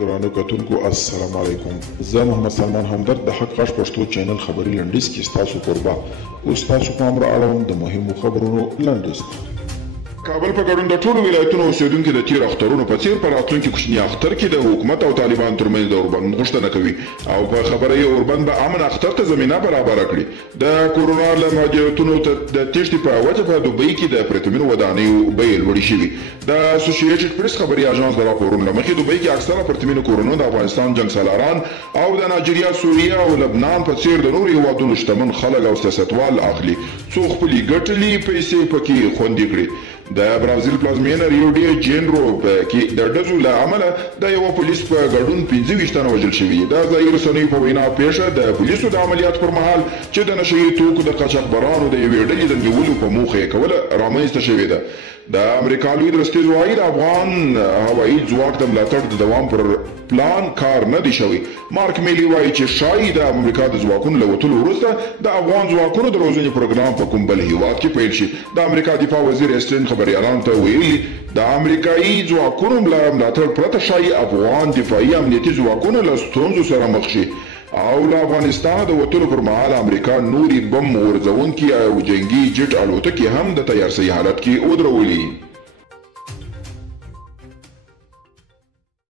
درانه کتونکو السلام علیکم. زه محمد سلمان همدرد د حق غږ پښتو چینل خبري لنډیز کې ستاسو قربا اوس تاسو پام را اړوم د مهمو خبرونو لنډیز. کابل په ګډون د ټولو ولایتونو اوسیدونکو د تیر اخترونو په څیر په راتلونکي کوچني اختر کې د حکومت او طالبان ترمنځ د اوربند غوښتنه کوي او په خبره یې اوربند به امن اختر ته زمینه برابره کړي. د کورونا له محدودیتونو د تېښتې په وجه په دوبۍ کې د پرتمینو ودانیو بیې لوړې شوي. د اسوسییټډ پریس خبري اژانس د راپورونو له مخې دوبۍ کې اکثره پرتمینو کورونو د افغانستان جنګسالاران او د نایجیریا، سوریه او لبنان په څیر د نورو هیوادونو شتمن خلک او سیاستوال اخلي څو خپلې ګټلې پیسې پکې خوندي کړي. د برازیل پلازمینه ریو ډی جینیرو کې د ډزو له امله د یو پولیس په ګډون 25 تنه وژل شوي. د ځایي رسنیو په وینا پیښه د پولیسو د عملیات پر مهال چې د نشه یي توکو د قاچاقبرانو د یوې ډلې د نیولو په موخه یې کوله رامنځته شوې ده. د امریکا لوی درستیز وايي د افغان هوایي ځواک د ملاتړ د دوام پر پلان کار نه دی شوی. مارک میلی وايي چې شاید د امریکا د ځواکونو له وتلو وروسته د افغان ځواکونو د روزنې پروګرام په کوم بل هیواد کې پیل شي. د امریکا دفاع وزیر اسټن خبريالانو ته ویلي د امریکایي ځواکونو ملاتړ پرته شاید افغان دفاعي امنیتي ځواکونه له ستونزو سره مخ شي او له افغانستان د وتلو پر مهال امریکا نوري بم غورځونکي او جنگي جټ الوتکې هم د تیارسۍ حالت کې ودرولې.